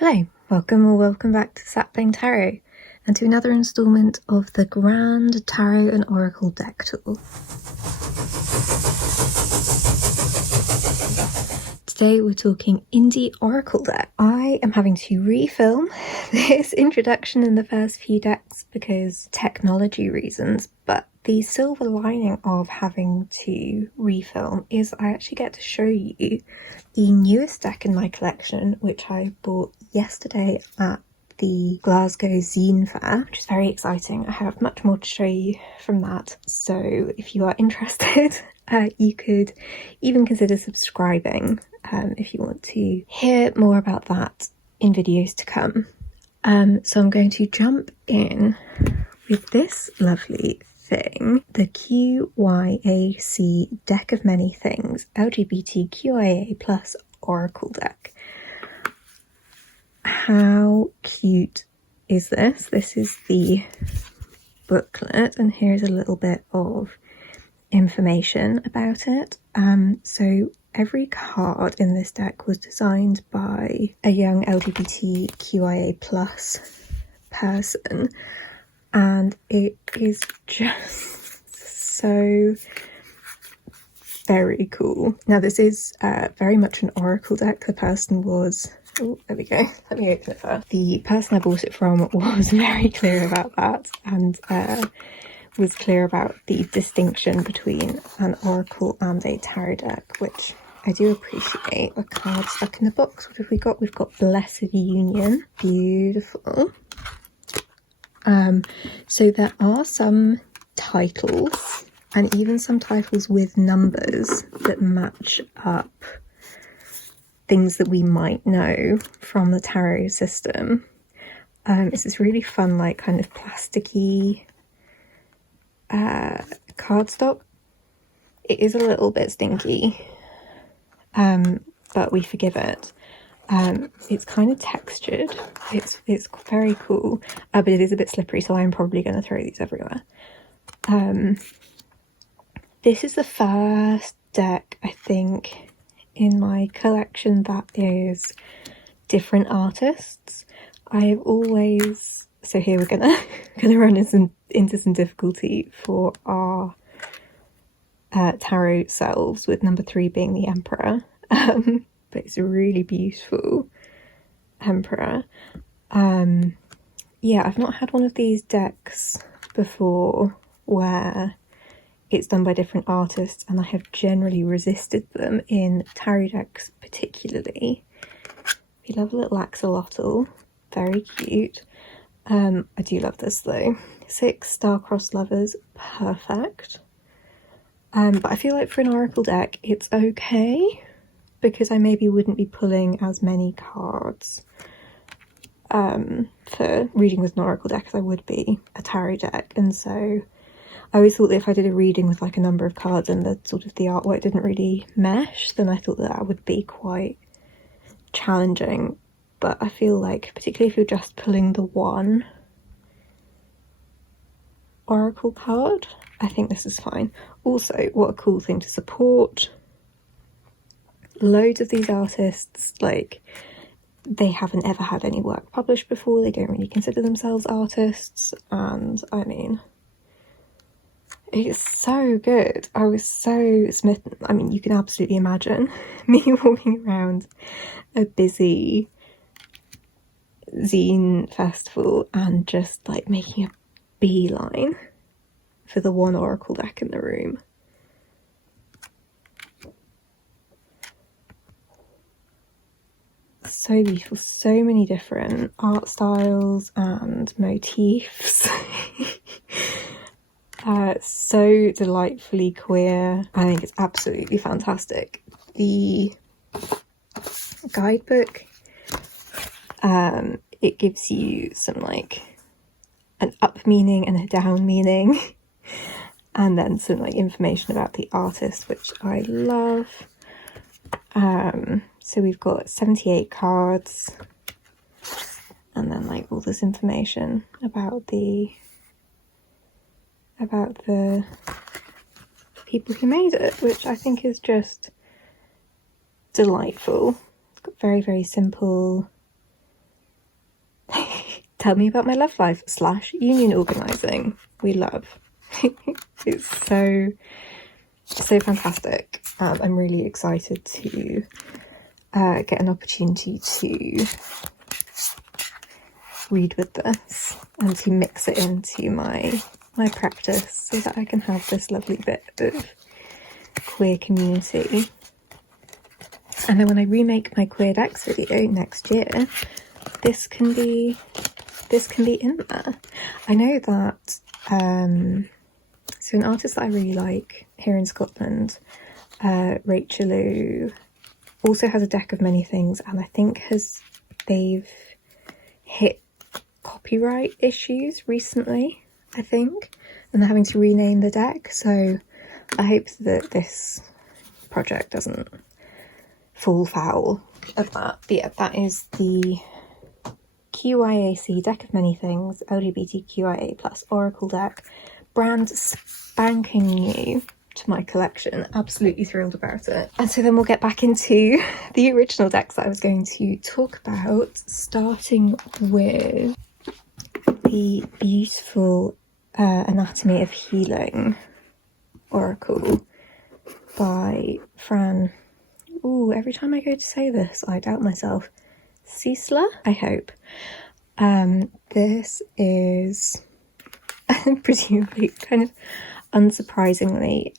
Hello, welcome or welcome back to Sapling Tarot and to another instalment of the Grand Tarot and Oracle deck tool. Today we're talking indie Oracle deck. I am having to refilm this introduction in the first few decks because technology reasons, but the silver lining of having to refilm is I actually get to show you the newest deck in my collection, which I bought yesterday at the Glasgow Zine Fair, which is very exciting. I have much more to show you from that, so if you are interested, you could even consider subscribing if you want to hear more about that in videos to come. So I'm going to jump in with this lovely thing, the QYAC Deck of Many Things LGBTQIA plus Oracle deck. How cute is this? This is the booklet, and here's a little bit of information about it. So every card in this deck was designed by a young LGBTQIA plus person, and it is just so very cool. Now this is very much an Oracle deck. The person was, oh, there we go, let me open it first. The person I bought it from was very clear about that, and was clear about the distinction between an Oracle and a tarot deck, which I do appreciate. A card stuck in the box. What have we got? We've got Blessed Union. Beautiful. So there are some titles, and even some titles with numbers that match up things that we might know from the tarot system. It's this really fun, like, kind of plasticky cardstock. It is a little bit stinky, but we forgive it. It's kind of textured. It's very cool, but it is a bit slippery, so I'm probably going to throw these everywhere. This is the first deck, I think, in my collection that is different artists. I've always, so here we're gonna run into some difficulty for our tarot selves, with number 3 being the Emperor. But it's a really beautiful Emperor. Yeah, I've not had one of these decks before where it's done by different artists, and I have generally resisted them in tarot decks particularly. We love a little axolotl, very cute. I do love this though. 6 star-crossed lovers, perfect. But I feel like for an Oracle deck it's okay, because I maybe wouldn't be pulling as many cards for reading with an Oracle deck as I would be a tarot deck. And so I always thought that if I did a reading with like a number of cards and the sort of the artwork didn't really mesh, then I thought that would be quite challenging. But I feel like, particularly if you're just pulling the one Oracle card, I think this is fine. Also, what a cool thing to support. Loads of these artists, like, they haven't ever had any work published before. They don't really consider themselves artists, and I mean, it's so good. I was so smitten. I mean, you can absolutely imagine me walking around a busy zine festival and just like making a beeline for the one Oracle deck in the room. So beautiful, so many different art styles and motifs. So delightfully queer. I think it's absolutely fantastic. The guidebook, it gives you some like an up meaning and a down meaning, and then some like information about the artist, which I love. So we've got 78 cards, and then like all this information about the people who made it, which I think is just delightful. It's got very, very simple tell me about my love life / union organising. We love. It's so fantastic. I'm really excited to get an opportunity to read with this and to mix it into my practice so that I can have this lovely bit of queer community. And then when I remake my queer decks video next year, this can be in there. I know that so an artist that I really like here in Scotland, Rachel, who also has a deck of many things, and I think they've hit copyright issues recently, I think, and they're having to rename the deck. So I hope that this project doesn't fall foul of that. But yeah, that is the QYAC Deck of Many Things LGBTQIA+ Oracle deck, brand spanking new to my collection. Absolutely thrilled about it. And so then we'll get back into the original decks that I was going to talk about, starting with the beautiful Anatomy of Healing Oracle by Fran. Ooh, every time I go to say this, I doubt myself. Ciesla, I hope. This is presumably, kind of unsurprisingly,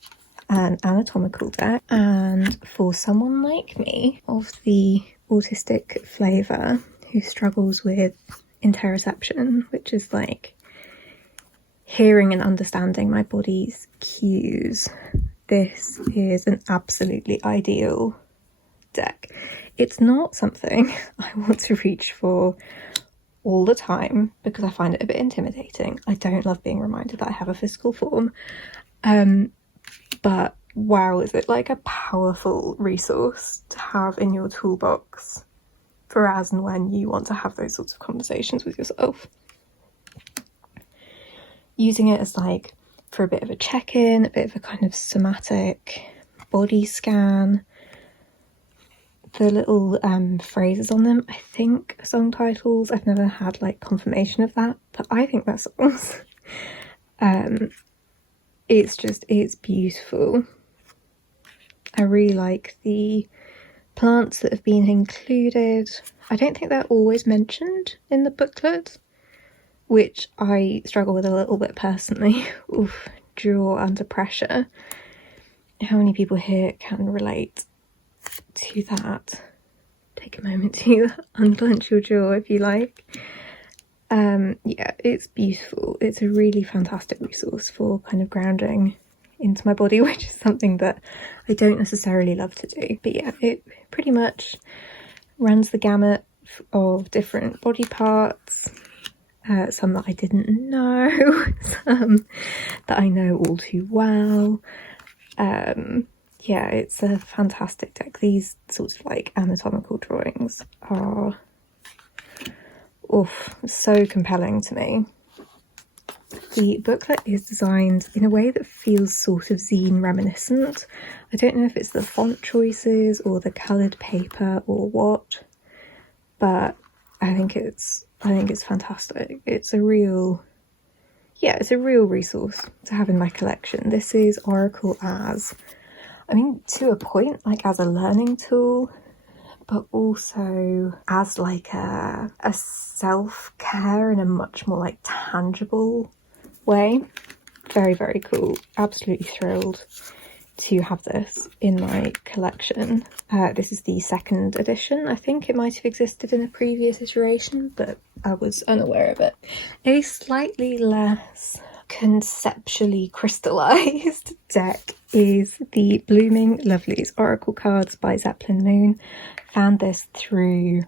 an anatomical deck, and for someone like me of the autistic flavour who struggles with interoception, which is like hearing and understanding my body's cues, this is an absolutely ideal deck. It's not something I want to reach for all the time because I find it a bit intimidating. I don't love being reminded that I have a physical form. But wow, is it like a powerful resource to have in your toolbox for as and when you want to have those sorts of conversations with yourself. Using it as like for a bit of a check-in, a bit of a kind of somatic body scan. The little phrases on them, I think, are song titles. I've never had like confirmation of that, but I think they're songs. It's beautiful. I really like the plants that have been included. I don't think they're always mentioned in the booklet, which I struggle with a little bit personally. Oof, draw under pressure. How many people here can relate to that? Take a moment to unclench your jaw if you like. Yeah, it's beautiful. It's a really fantastic resource for kind of grounding into my body, which is something that I don't necessarily love to do. But yeah, it pretty much runs the gamut of different body parts, some that I didn't know, some that I know all too well. Yeah, it's a fantastic deck. These sorts of like anatomical drawings are so compelling to me. The booklet is designed in a way that feels sort of zine reminiscent. I don't know if it's the font choices or the coloured paper or what, but I think it's fantastic. It's a real resource to have in my collection. This is Oracle as, I mean, to a point, like as a learning tool, but also as like a self-care in a much more like tangible way. Very, very cool. Absolutely thrilled to have this in my collection. This is the second edition. I think it might have existed in a previous iteration, but I was unaware of it. A slightly less conceptually crystallized deck is the Blooming Lovelies Oracle cards by Sapling Moon. Found this through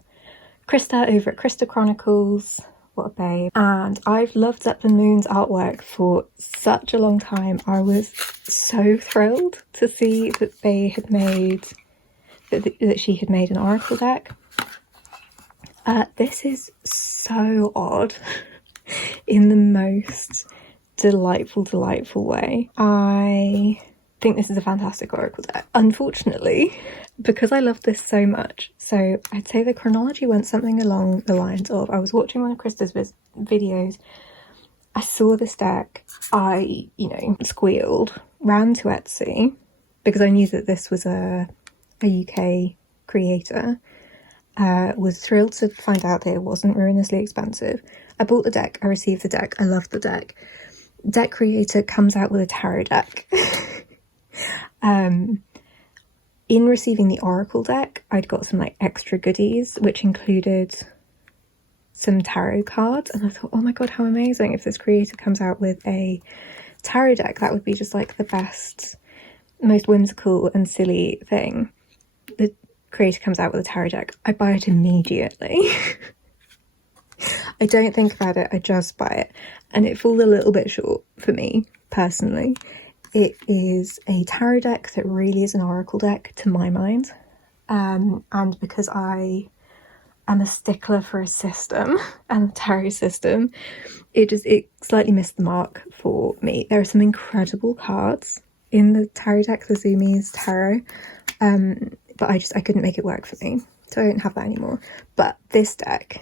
Krista over at Krista Chronicles. What a babe. And I've loved Sapling Moon's artwork for such a long time. I was so thrilled to see that they had made, that she had made an Oracle deck. This is so odd in the most delightful way. I think this is a fantastic Oracle deck. Unfortunately, because I love this so much, so I'd say the chronology went something along the lines of, I was watching one of Krista's videos, I saw this deck, I, you know, squealed, ran to Etsy, because I knew that this was a UK creator, was thrilled to find out that it wasn't ruinously expensive. I bought the deck, I received the deck, I loved the deck. Deck creator comes out with a tarot deck. In receiving the Oracle deck, I'd got some like extra goodies, which included some tarot cards, and I thought, oh my god, how amazing if this creator comes out with a tarot deck. That would be just like the best, most whimsical and silly thing. The creator comes out with a tarot deck, I buy it immediately. I don't think about it, I just buy it, and it falls a little bit short for me personally. It is a tarot deck that really is an Oracle deck to my mind, and because I am a stickler for a system and a tarot system, it slightly missed the mark for me. There are some incredible cards in the tarot deck, the Zoomies tarot, but I couldn't make it work for me, so I don't have that anymore. But this deck,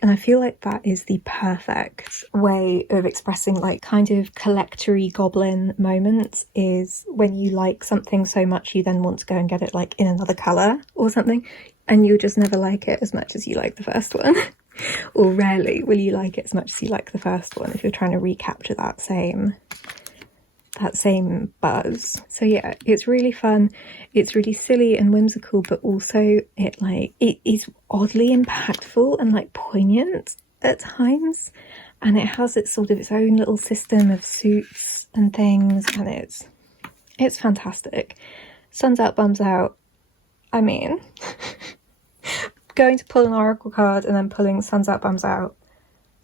and I feel like that is the perfect way of expressing like kind of collectory goblin moments, is when you like something so much you then want to go and get it like in another colour or something, and you'll just never like it as much as you like the first one. Or rarely will you like it as much as you like the first one if you're trying to recapture that same buzz. So yeah, it's really fun, it's really silly and whimsical, but also it is oddly impactful and like poignant at times, and it has its own little system of suits and things, and it's fantastic. Sun's out, bums out. I mean, going to pull an Oracle card and then pulling Sun's out, bums out,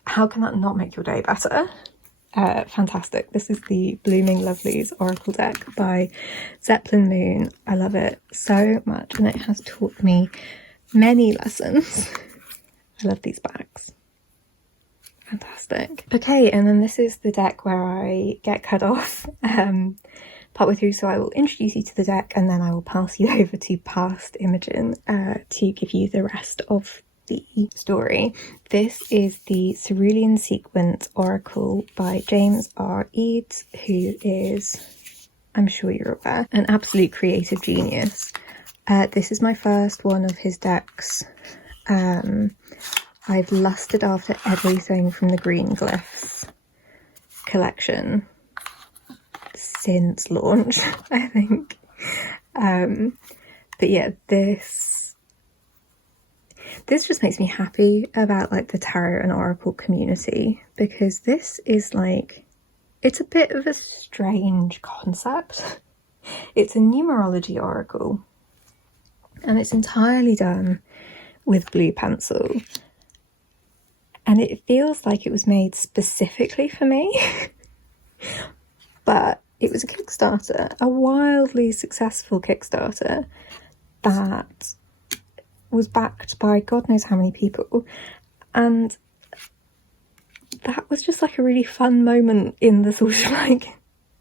how can that not make your day better? Fantastic. This is the Blooming Lovelies Oracle deck by Zeppelin Moon. I love it so much, and it has taught me many lessons. I love these backs. Fantastic. Okay, and then this is the deck where I get cut off partway through, so I will introduce you to the deck and then I will pass you over to past Imogen to give you the rest of the story. This is the Cerulean Sequence Oracle by James R. Eads, who is, I'm sure you're aware, an absolute creative genius. This is my first one of his decks. I've lusted after everything from the Green Glyphs collection since launch, I think. But yeah, this just makes me happy about like the tarot and oracle community, because this is like, it's a bit of a strange concept. It's a numerology oracle, and it's entirely done with blue pencil, and it feels like it was made specifically for me. But it was a Kickstarter, a wildly successful Kickstarter that was backed by God knows how many people, and that was just like a really fun moment in the sort of like,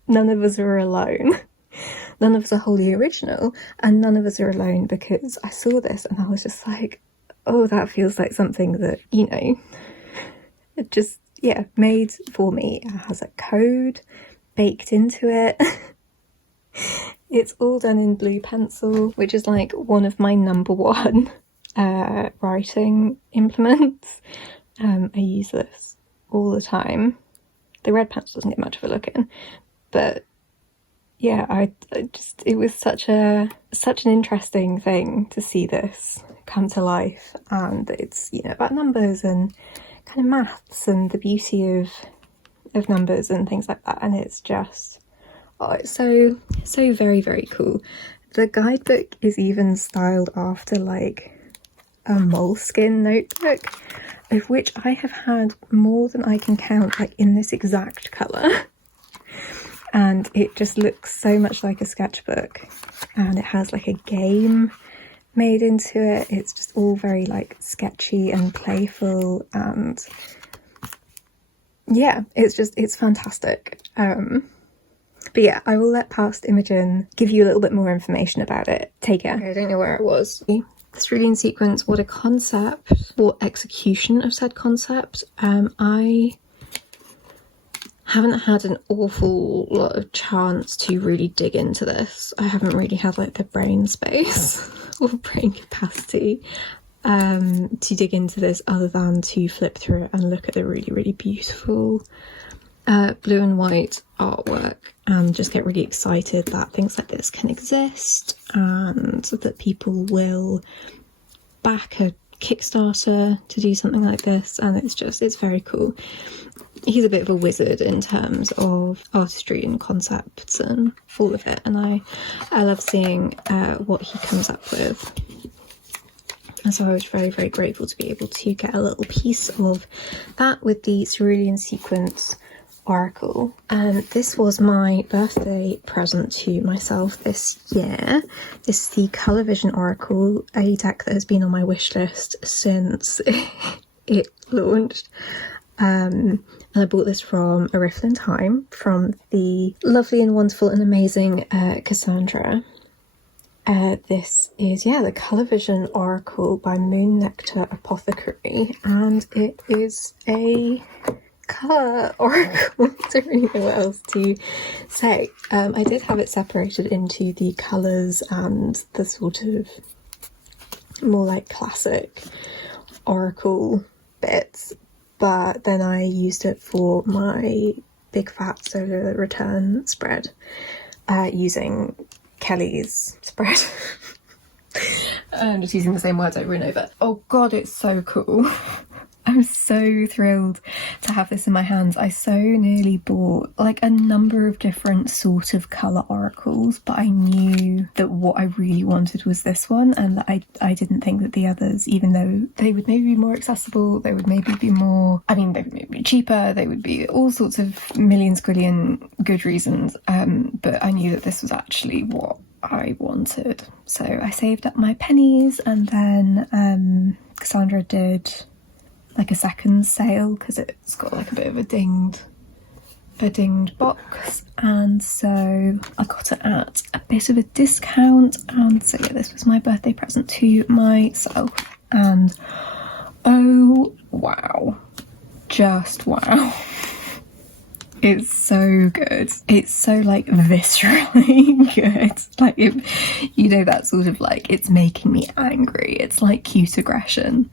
none of us are alone. None of us are wholly original, and none of us are alone, because I saw this and I was just like, oh, that feels like something that, you know, it just, yeah, made for me. It has a code baked into it. It's all done in blue pencil, which is like one of my number one writing implements. I use this all the time. The red pencil doesn't get much of a look in, but yeah, I just, it was such an interesting thing to see this come to life, and it's, you know, about numbers and kind of maths and the beauty of numbers and things like that, and it's just, oh, it's so very, very cool. The guidebook is even styled after like a moleskin notebook, of which I have had more than I can count, like in this exact colour. And it just looks so much like a sketchbook, and it has like a game made into it. It's just all very like sketchy and playful, and yeah, it's fantastic. But yeah, I will let past Imogen give you a little bit more information about it. Take care. Okay, I don't know where I was. The Cerulean Sequence, what a concept, or execution of said concept. I haven't had an awful lot of chance to really dig into this. I haven't really had like the brain space or brain capacity to dig into this, other than to flip through it and look at the really, really beautiful blue and white artwork and just get really excited that things like this can exist and that people will back a Kickstarter to do something like this, and it's very cool. He's a bit of a wizard in terms of artistry and concepts and all of it, and I love seeing what he comes up with. And so I was very, very grateful to be able to get a little piece of that with the Cerulean Sequence Oracle. And this was my birthday present to myself this year. This is the Colour Vision Oracle, a deck that has been on my wish list since it launched. And I bought this from A Riffle in Time from the lovely and wonderful and amazing Cassandra. This is, the Colour Vision Oracle by Moon Nectar Apothecary, and it is a colour oracle. I don't really know what else to say. I did have it separated into the colours and the sort of more like classic oracle bits, but then I used it for my big fat solar return spread using Kelly's spread. I'm just using the same words over and over. Oh god, it's so cool. I'm so thrilled to have this in my hands. I so nearly bought like a number of different sort of colour oracles, but I knew that what I really wanted was this one, and that I didn't think that the others, even though they would maybe be more accessible, they would maybe be more, I mean, they would maybe be cheaper, they would be all sorts of million squillion good reasons, but I knew that this was actually what I wanted. So I saved up my pennies, and then Cassandra did like a second sale because it's got like a bit of a dinged box, and so I got it at a bit of a discount, and so yeah, this was my birthday present to myself. And oh wow, just wow. It's so good. It's so like viscerally good. Like, you know, that sort of like, it's making me angry. It's like cute aggression.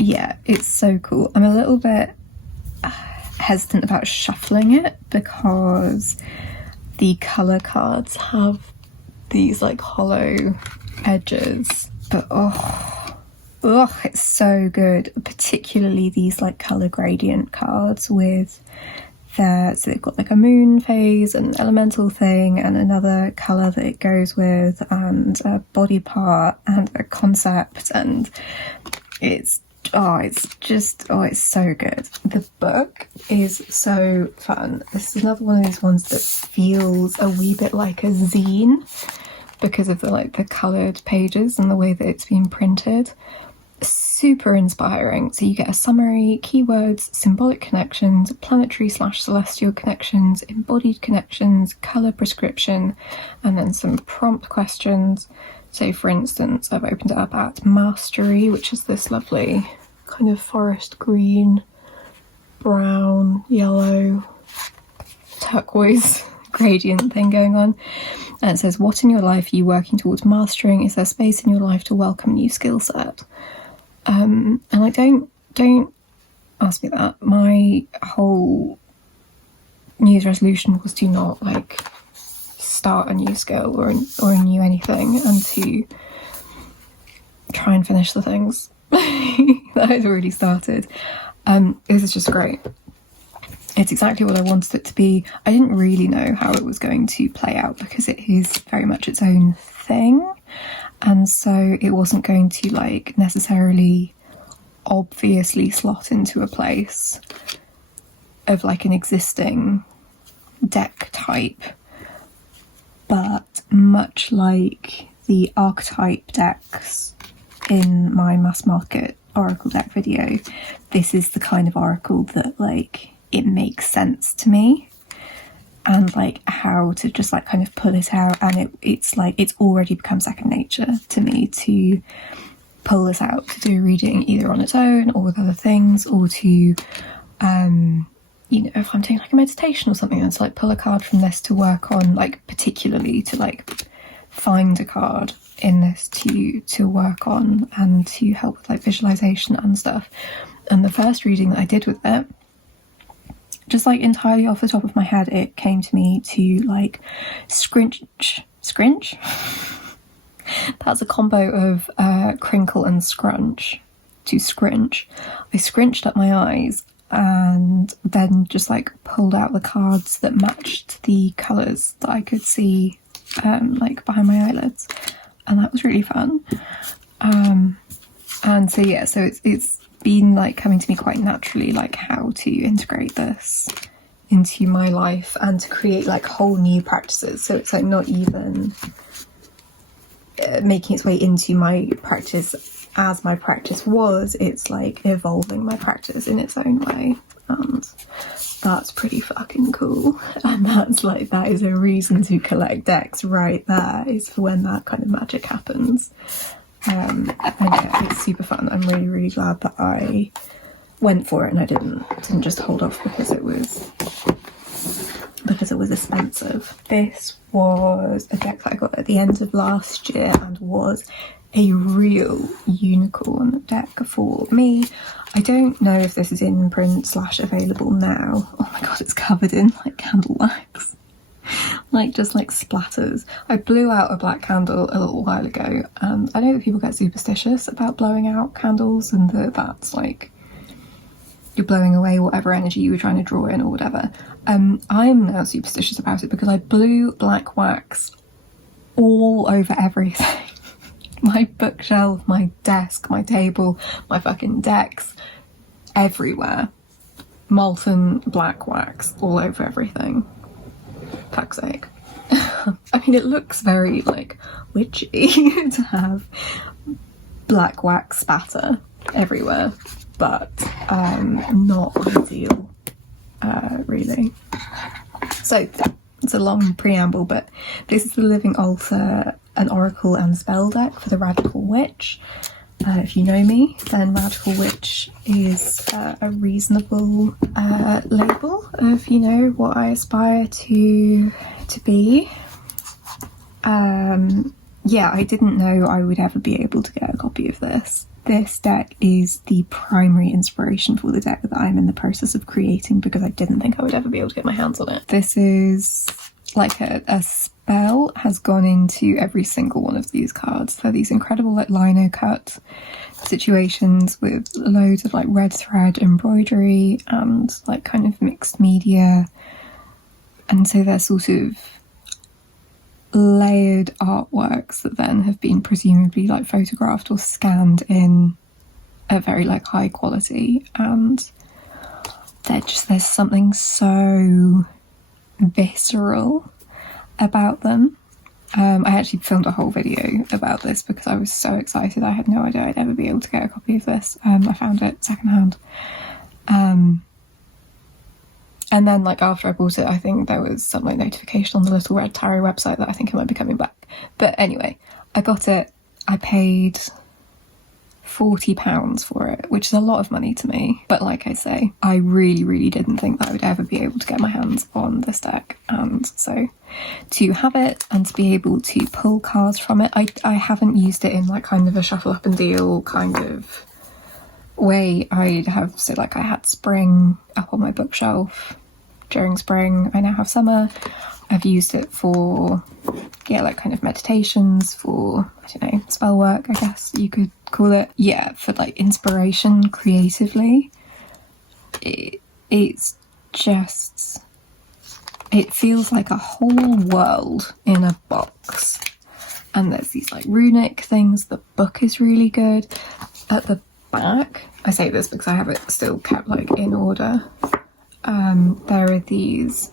Yeah, it's so cool. I'm a little bit hesitant about shuffling it because the colour cards have these like hollow edges, but oh, it's so good. Particularly these like colour gradient cards with so they've got like a moon phase, an elemental thing, and another colour that it goes with, and a body part and a concept, and it's so good. The book is so fun. This is another one of those ones that feels a wee bit like a zine because of the coloured pages and the way that it's been printed. Super inspiring. So you get a summary, keywords, symbolic connections, planetary/celestial connections, embodied connections, colour prescription, and then some prompt questions. So for instance, I've opened it up at Mastery, which is this lovely kind of forest green, brown, yellow, turquoise gradient thing going on. And it says, what in your life are you working towards mastering? Is there space in your life to welcome a new skill set? And like, don't ask me that. My whole New Year's resolution was to not like start a new skill or a new anything, and to try and finish the things that I'd already started. This is just great. It's exactly what I wanted it to be. I didn't really know how it was going to play out because it is very much its own thing, and so it wasn't going to like necessarily obviously slot into a place of like an existing deck type. But much like the archetype decks in my mass market oracle deck video, this is the kind of oracle that like it makes sense to me, and like how to just like kind of pull it out, and it's like it's already become second nature to me to pull this out, to do a reading either on its own or with other things, or to you know, if I'm doing like a meditation or something, and to like pull a card from this to work on, like particularly to like find a card in this to work on and to help with like visualization and stuff. And the first reading that I did with it, just like entirely off the top of my head, it came to me to like scrinch. That's a combo of crinkle and scrunch. To scrinch. I scrunched up my eyes and then just like pulled out the cards that matched the colours that I could see like behind my eyelids, and that was really fun. And so yeah, so it's been like coming to me quite naturally, like how to integrate this into my life and to create like whole new practices. So it's like not even making its way into my practice as my practice was, it's like evolving my practice in its own way, and that's pretty fucking cool. And that's like, that is a reason to collect decks right there, is for when that kind of magic happens. And yeah, it's super fun. I'm really, really glad that I went for it and I didn't just hold off because it was expensive. This was a deck that I got at the end of last year and was a real unicorn deck for me. I don't know if this is in print / available now. Oh my god, it's covered in like candle wax. Like just like splatters. I blew out a black candle a little while ago, and I know that people get superstitious about blowing out candles, and that's like you're blowing away whatever energy you were trying to draw in or whatever. I'm now superstitious about it because I blew black wax all over everything. My bookshelf, my desk, my table, my fucking decks, everywhere. Molten black wax all over everything. Fuck's sake. I mean, it looks very like witchy to have black wax spatter everywhere, but not ideal, really. So it's a long preamble, but this is the Living Altar, an Oracle and Spell deck for the Radical Witch. If you know me, then Radical Witch is a reasonable label of, you know, what I aspire to be. Yeah, I didn't know I would ever be able to get a copy of this. This deck is the primary inspiration for the deck that I'm in the process of creating, because I didn't think I would ever be able to get my hands on it. This is like a spell has gone into every single one of these cards. They're these incredible like lino cut situations with loads of like red thread embroidery and like kind of mixed media, and so they're sort of layered artworks that then have been presumably like photographed or scanned in a very like high quality, and there's something so visceral about them. I actually filmed a whole video about this because I was so excited. I had no idea I'd ever be able to get a copy of this. I found it secondhand. And then like after I bought it, I think there was some like notification on the Little Red Tarot website that I think it might be coming back. But anyway, I got it. I paid £40 for it, which is a lot of money to me. But like I say, I really, really didn't think that I would ever be able to get my hands on this deck. And so to have it and to be able to pull cards from it, I haven't used it in like kind of a shuffle up and deal kind of way. I had spring up on my bookshelf during spring. I now have summer. I've used it for, yeah, like kind of meditations, for, I don't know, spell work, I guess you could call it. Yeah, for like inspiration creatively. It's just, it feels like a whole world in a box. And there's these like runic things. The book is really good. At the back, I say this because I have it still kept like in order, there are these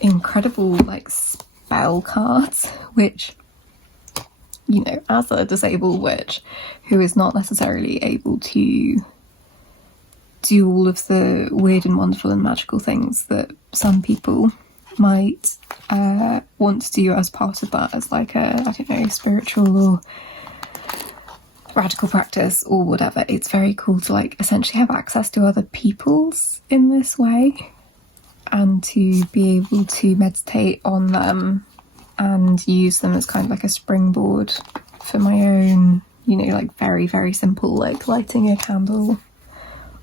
incredible like spell cards, which, you know, as a disabled witch who is not necessarily able to do all of the weird and wonderful and magical things that some people might want to do as part of that, as like a, I don't know, spiritual or radical practice or whatever. It's very cool to like essentially have access to other people's in this way, and to be able to meditate on them and use them as kind of like a springboard for my own, you know, like very, very simple, like lighting a candle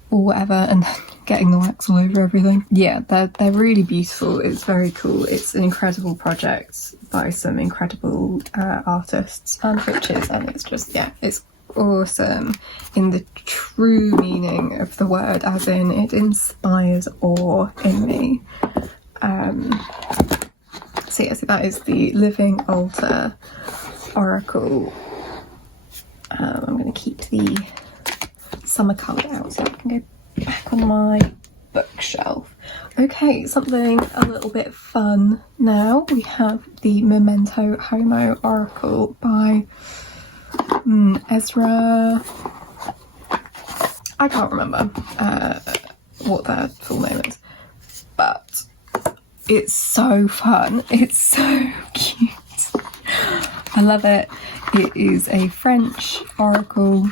or whatever and then getting the wax all over everything. Yeah, they're really beautiful. It's very cool. It's an incredible project by some incredible artists and witches, and it's just, yeah, it's awesome in the true meaning of the word, as in it inspires awe in me. So yeah, so that is the Living Altar Oracle. I'm going to keep the summer card out so I can go back on my bookshelf. Okay, something a little bit fun now. We have the Memento Homo Oracle by Ezra. I can't remember what their full name is, but it's so fun. It's so cute. I love it. It is a French oracle,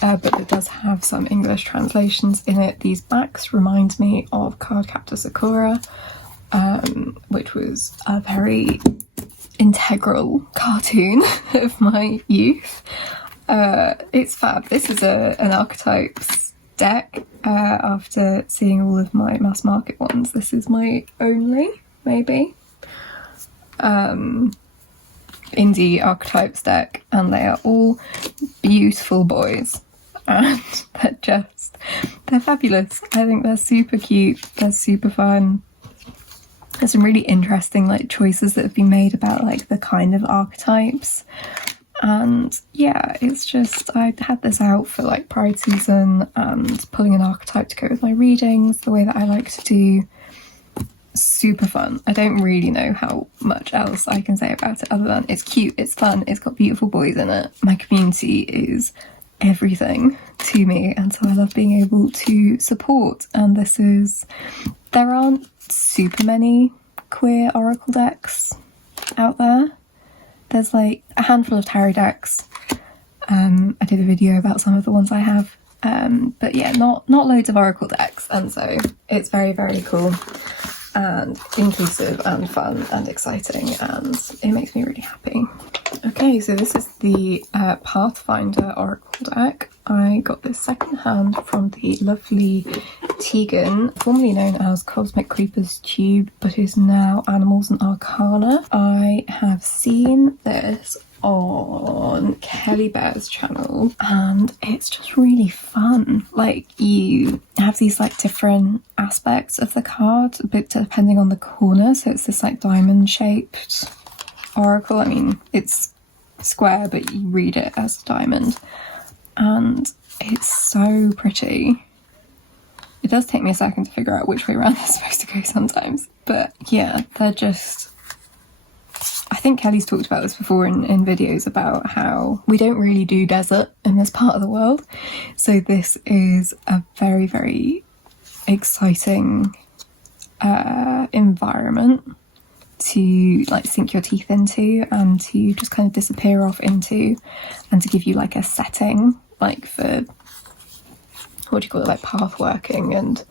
but it does have some English translations in it. These backs remind me of Cardcaptor Sakura, which was a very integral cartoon of my youth. It's fab. This is an archetypes deck. After seeing all of my mass market ones, this is my only, maybe, indie archetypes deck, and they are all beautiful boys, and they're fabulous. I think they're super cute, they're super fun. There's some really interesting like choices that have been made about like the kind of archetypes, and yeah, it's just, I had this out for like Pride season and pulling an archetype to go with my readings the way that I like to do. Super fun. I don't really know how much else I can say about it other than it's cute, it's fun, it's got beautiful boys in it. My community is everything to me, and so I love being able to support. And there aren't super many queer oracle decks out there. There's like a handful of tarot decks. I did a video about some of the ones I have, but yeah, not loads of oracle decks, and so it's very, very cool and inclusive and fun and exciting, and it makes me really happy. Okay, so this is the Pathfinder Oracle deck. I got this secondhand from the lovely Tegan, formerly known as Cosmic Creepers Tube, but is now Animals and Arcana. I have seen this on Kelly Bear's channel, and it's just really fun. Like, you have these like different aspects of the card, a bit depending on the corner. So it's this like diamond shaped oracle. I mean, it's square, but you read it as a diamond, and it's so pretty. It does take me a second to figure out which way around they're supposed to go sometimes, but yeah, they're just, I think Kelly's talked about this before in videos about how we don't really do desert in this part of the world. So this is a very, very exciting environment to like sink your teeth into and to just kind of disappear off into, and to give you like a setting like for, what do you call it, like path working and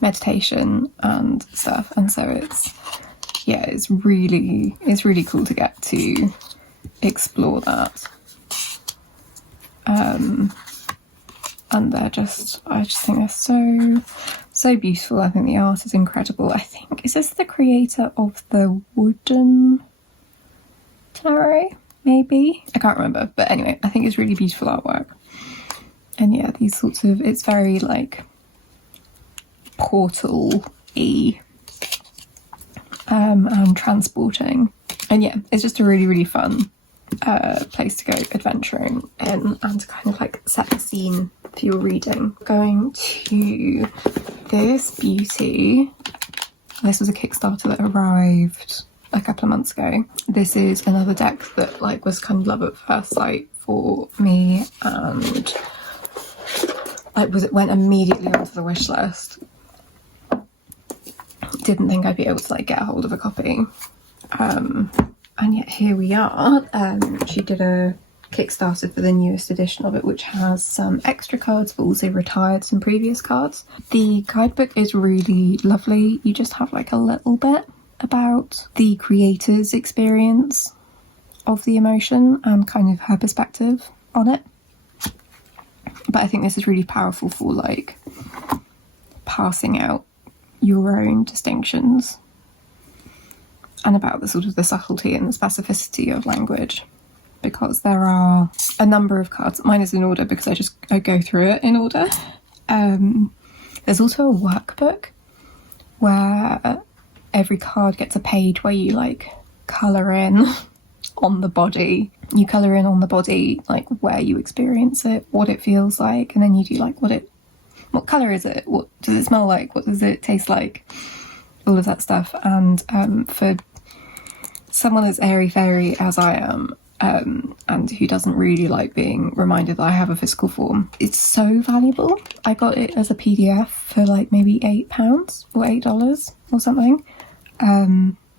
meditation and stuff. And so it's, yeah, it's really cool to get to explore that. And I just think they're so beautiful. I think the art is incredible. I think, is this the creator of the Wooden Tarot? Maybe? I can't remember. But anyway, I think it's really beautiful artwork. And yeah, these sorts of, it's very like portal-y. And transporting, and yeah, it's just a really, really fun place to go adventuring in, and to kind of like set the scene for your reading. Going to this beauty. This was a Kickstarter that arrived a couple of months ago. This is another deck that like was kind of love at first sight for me, and went immediately onto the wish list. Didn't think I'd be able to like get a hold of a copy. And yet here we are. She did a Kickstarter for the newest edition of it, which has some extra cards but also retired some previous cards. The guidebook is really lovely. You just have like a little bit about the creator's experience of the emotion and kind of her perspective on it. But I think this is really powerful for like passing out your own distinctions and about the sort of the subtlety and the specificity of language, because there are a number of cards. Mine is in order because I go through it in order. There's also a workbook where every card gets a page where you like colour in on the body. You colour in on the body like where you experience it, what it feels like, and then you do like what colour is it, what does it smell like, what does it taste like, all of that stuff. And for someone as airy-fairy as I am, and who doesn't really like being reminded that I have a physical form, it's so valuable. I got it as a PDF for like maybe £8 or $8 or something.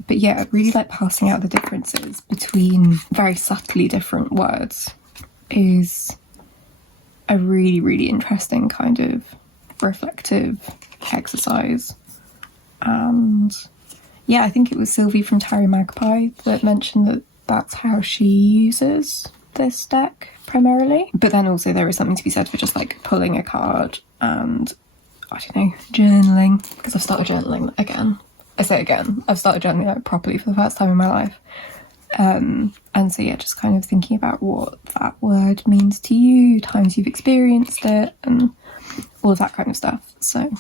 But yeah, really like passing out the differences between very subtly different words is a really, really interesting kind of reflective exercise. And yeah, I think it was Sylvie from Tarot Magpie that mentioned that that's how she uses this deck primarily. But then also there is something to be said for just like pulling a card and, I don't know, journaling, because I've started journaling again. I say again, I've started journaling like properly for the first time in my life. And so yeah, just kind of thinking about what that word means to you, times you've experienced it, and all of that kind of stuff. So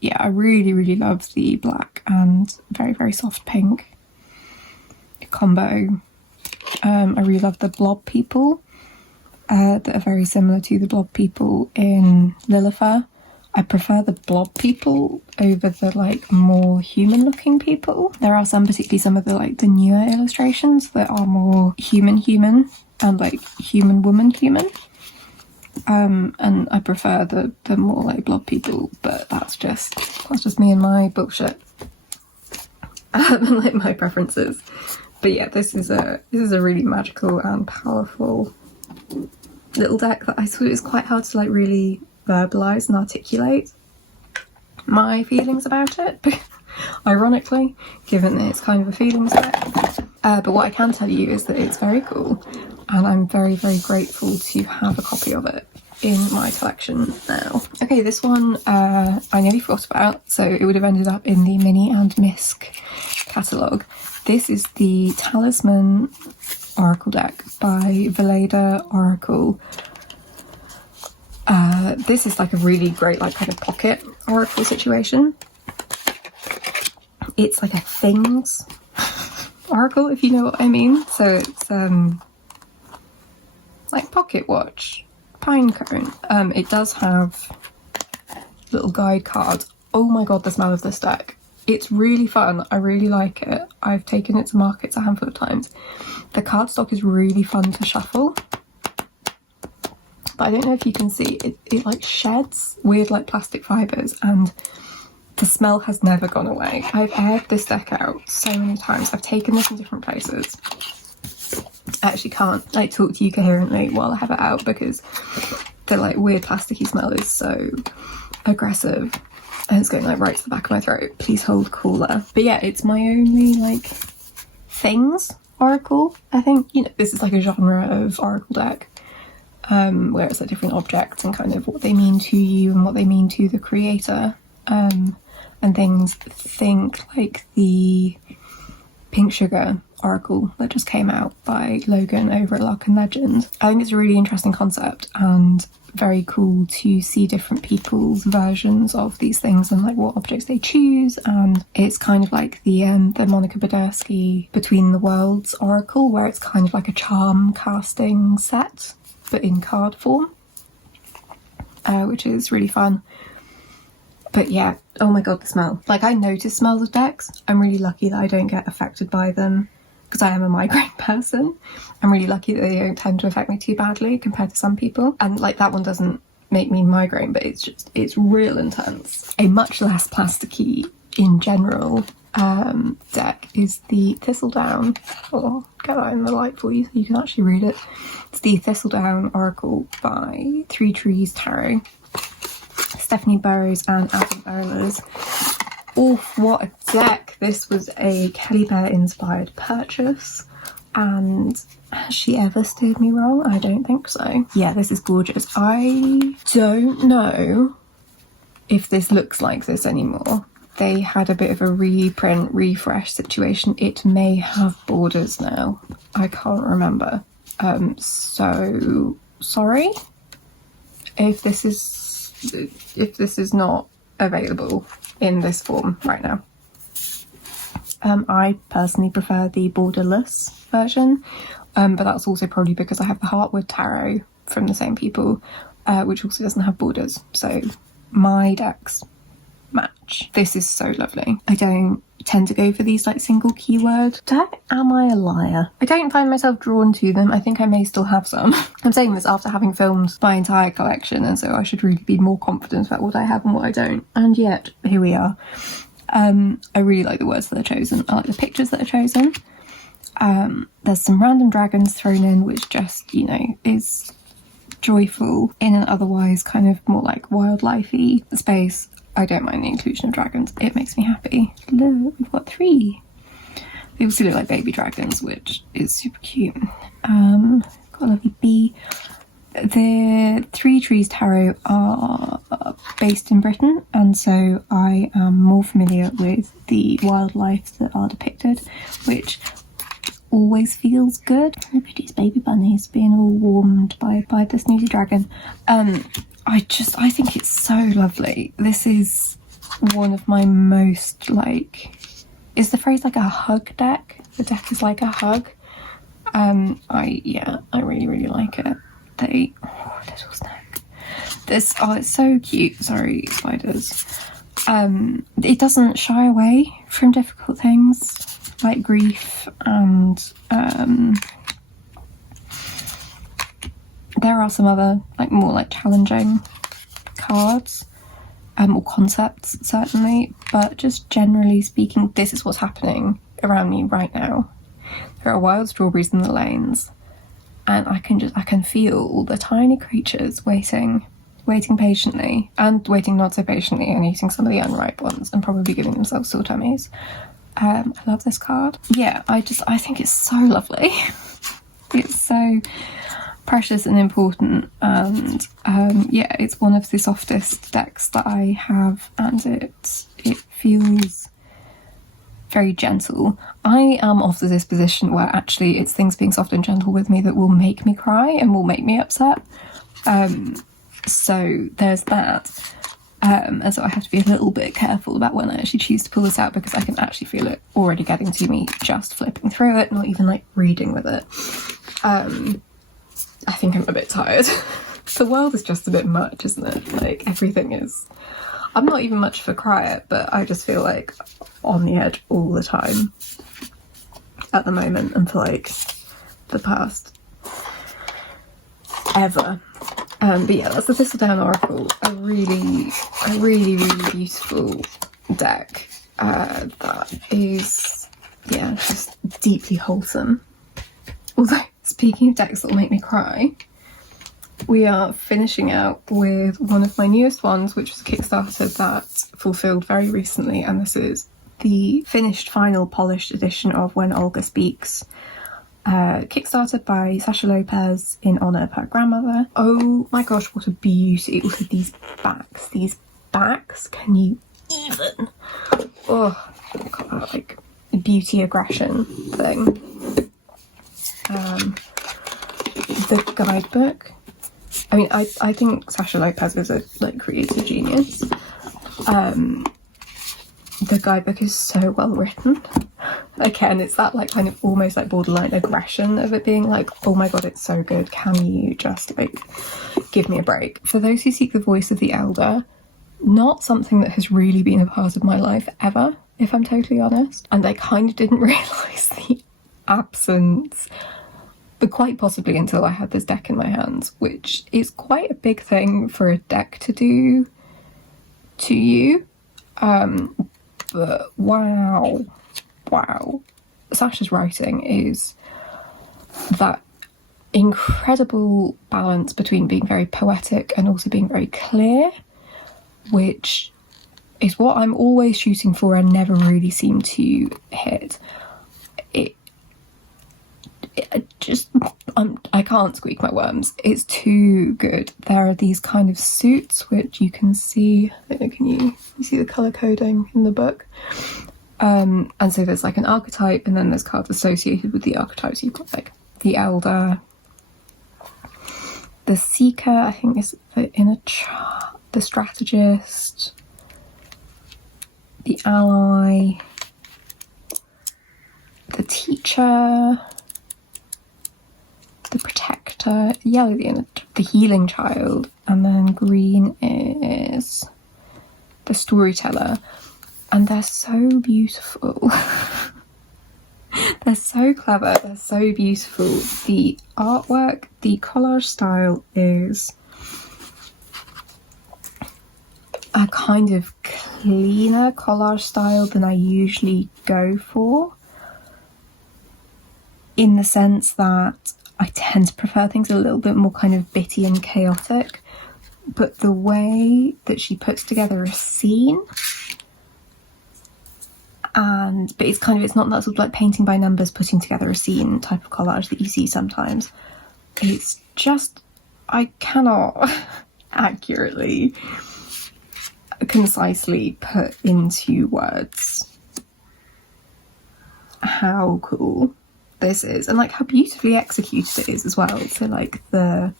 yeah, I really, really love the black and very, very soft pink combo. I really love the blob people that are very similar to the blob people in Lillifer. I prefer the blob people over the like more human looking people. There are particularly some of the like the newer illustrations that are more human and like human. And I prefer the more like blob people, but that's just me and my bullshit. And like my preferences. But yeah, this is a really magical and powerful little deck that I thought it was quite hard to like really verbalise and articulate my feelings about it, ironically, given that it's kind of a feelings deck. But what I can tell you is that it's very cool, and I'm very, very grateful to have a copy of it in my collection now. Okay, this one I nearly forgot about, so it would have ended up in the Mini and Misc catalogue. This is the Talisman Oracle deck by QYAC Oracle. This is like a really great like kind of pocket oracle situation. It's like a things oracle, if you know what I mean. So it's like pocket watch, pine cone. It does have little guide cards. Oh my god, the smell of this deck. It's really fun. I really like it. I've taken it to markets a handful of times. The cardstock is really fun to shuffle. But I don't know if you can see, it like sheds weird like plastic fibres, and the smell has never gone away. I've aired this deck out so many times. I've taken this in different places. I actually can't like talk to you coherently while I have it out because the like weird plasticky smell is so aggressive and it's going like right to the back of my throat. Please hold cooler. But yeah, it's my only like things oracle. I think, you know, this is like a genre of oracle deck. Where it's like different objects and kind of what they mean to you and what they mean to the creator, and things. Think like the Pink Sugar Oracle that just came out by Logan over at Lark and Legend. I think it's a really interesting concept and very cool to see different people's versions of these things and like what objects they choose. And it's kind of like the Monica Badersky Between the Worlds Oracle, where it's kind of like a charm casting set but in card form, which is really fun. But yeah, oh my god, the smell. Like, I notice smells of decks. I'm really lucky that I don't get affected by them because I am a migraine person. I'm really lucky that they don't tend to affect me too badly compared to some people. And like that one doesn't make me migraine, but it's real intense. A much less plasticky in general deck is the Thistledown. I'll get that in the light for you so you can actually read it. It's the Thistledown Oracle by Three Trees Tarot. Stephanie Burrows and Adam Earlers. Oof, what a deck! This was a Kelly Bear inspired purchase, and has she ever steered me wrong? I don't think so. Yeah, this is gorgeous. I don't know if this looks like this anymore. They had a bit of a reprint, refresh situation. It may have borders now. I can't remember. So sorry if this is not available in this form right now. I personally prefer the borderless version, but that's also probably because I have the Heartwood Tarot from the same people, which also doesn't have borders, so my decks match. This is so lovely. I don't tend to go for these like single keyword deck. Am I a liar? I don't find myself drawn to them. I think I may still have some. I'm saying this after having filmed my entire collection, and so I should really be more confident about what I have and what I don't. And yet, here we are. I really like the words that are chosen. I like the pictures that are chosen. There's some random dragons thrown in, which just, you know, is joyful in an otherwise kind of more like wildlife-y space. I don't mind the inclusion of dragons. It makes me happy. Look, we've got 3. They also look like baby dragons, which is super cute. Got a lovely bee. The Three Trees Tarot are based in Britain, and so I am more familiar with the wildlife that are depicted, which always feels good. Look at these baby bunnies being all warmed by the snooty dragon. I think it's so lovely. This is one of my most, like, is the phrase like a hug deck? The deck is like a hug. I really, really like it. Little snack. This, it's so cute. Sorry, spiders. It doesn't shy away from difficult things like grief, and there are some other like more like challenging cards or concepts certainly, but just generally speaking, this is what's happening around me right now. There are wild strawberries in the lanes, and I can feel all the tiny creatures waiting patiently, and waiting not so patiently, and eating some of the unripe ones and probably giving themselves sore tummies. I love this card. Yeah, I think it's so lovely. It's so precious and important, and yeah, it's one of the softest decks that I have, and it feels very gentle. I am of the disposition where actually it's things being soft and gentle with me that will make me cry and will make me upset. So there's that. And so I have to be a little bit careful about when I actually choose to pull this out, because I can actually feel it already getting to me just flipping through it, not even like reading with it. I think I'm a bit tired. The world is just a bit much, isn't it? Like, everything is... I'm not even much of a crier, but I just feel like on the edge all the time at the moment, and for like the past ever. But yeah, that's the Thistledown Oracle. A really, really beautiful deck that is, yeah, just deeply wholesome. Although, speaking of decks that will make me cry, we are finishing out with one of my newest ones, which was a Kickstarter that fulfilled very recently, and this is the finished, final, polished edition of When Olga Speaks, Kickstarted by Sasha Lopez in honour of her grandmother. Oh my gosh, what a beauty. Look at these backs. These backs, can you even? Oh, got that like beauty aggression thing. The guidebook. I mean, I think Sasha Lopez is a like creative genius. The guidebook is so well written. Again, it's that like kind of almost like borderline aggression of it being like, oh my god, it's so good, can you just like give me a break? For those who seek the voice of the elder, not something that has really been a part of my life ever, if I'm totally honest. And I kind of didn't realise the absence but quite possibly until I had this deck in my hands, which is quite a big thing for a deck to do to you. But wow. Sasha's writing is that incredible balance between being very poetic and also being very clear, which is what I'm always shooting for and never really seem to hit. I can't squeak my worms. It's too good. There are these kind of suits which you can see. I don't know, can you see the colour coding in the book? And so there's like an archetype, and then there's cards associated with the archetypes. You've got like the Elder, the Seeker, I think is the inner chart, the Strategist, the Ally, the Teacher, the Protector, yellow, the Healing Child, and then green is the Storyteller. And they're so beautiful. They're so clever, they're so beautiful. The artwork, the collage style is a kind of cleaner collage style than I usually go for, in the sense that I tend to prefer things a little bit more kind of bitty and chaotic, but the way that she puts together a scene, but it's not that sort of like painting by numbers, putting together a scene type of collage that you see sometimes. It's just, I cannot accurately, concisely put into words how cool this is, and like how beautifully executed it is as well. So like I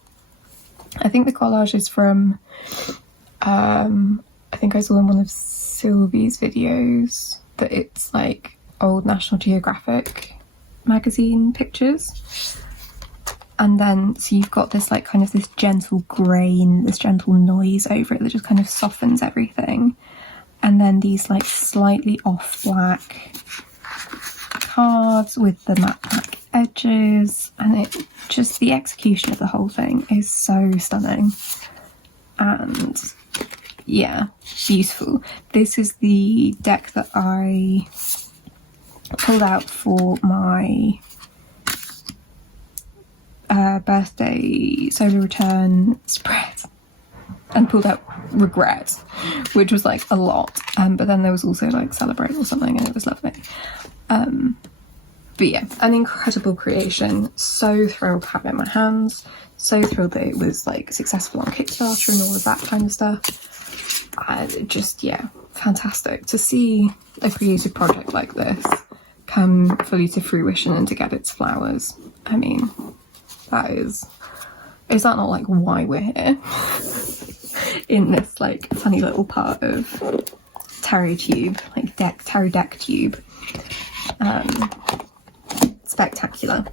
think the collage is from I think I saw in one of Sylvie's videos that it's like old National Geographic magazine pictures, and then so you've got this like kind of this gentle grain, this gentle noise over it that just kind of softens everything, and then these like slightly off black cards with the matte black edges, and it just, the execution of the whole thing is so stunning and yeah, beautiful. This is the deck that I pulled out for my birthday solar return spread, and pulled out Regret, which was like a lot, but then there was also like Celebrate or something, and it was lovely. But yeah, an incredible creation. So thrilled to have it in my hands, so thrilled that it was like successful on Kickstarter and all of that kind of stuff. Just, yeah, fantastic to see a creative project like this come fully to fruition and to get its flowers. I mean, is that not like why we're here in this like funny little part of tarot tube, like tarot deck tube? Spectacular.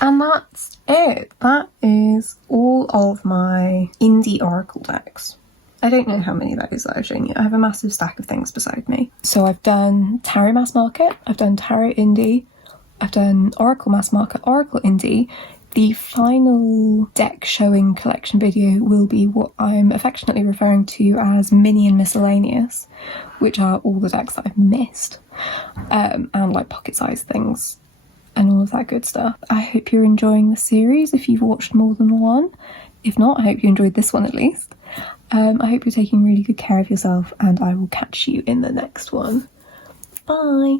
And that's it. That is all of my indie oracle decks. I don't know how many that is that I've shown you. I have a massive stack of things beside me. So I've done Tarot Mass Market, I've done Tarot Indie, I've done Oracle Mass Market, Oracle Indie. The final deck showing collection video will be what I'm affectionately referring to as Mini and Miscellaneous, which are all the decks that I've missed, and like pocket-sized things and all of that good stuff. I hope you're enjoying the series if you've watched more than one. If not, I hope you enjoyed this one at least. I hope you're taking really good care of yourself, and I will catch you in the next one. Bye!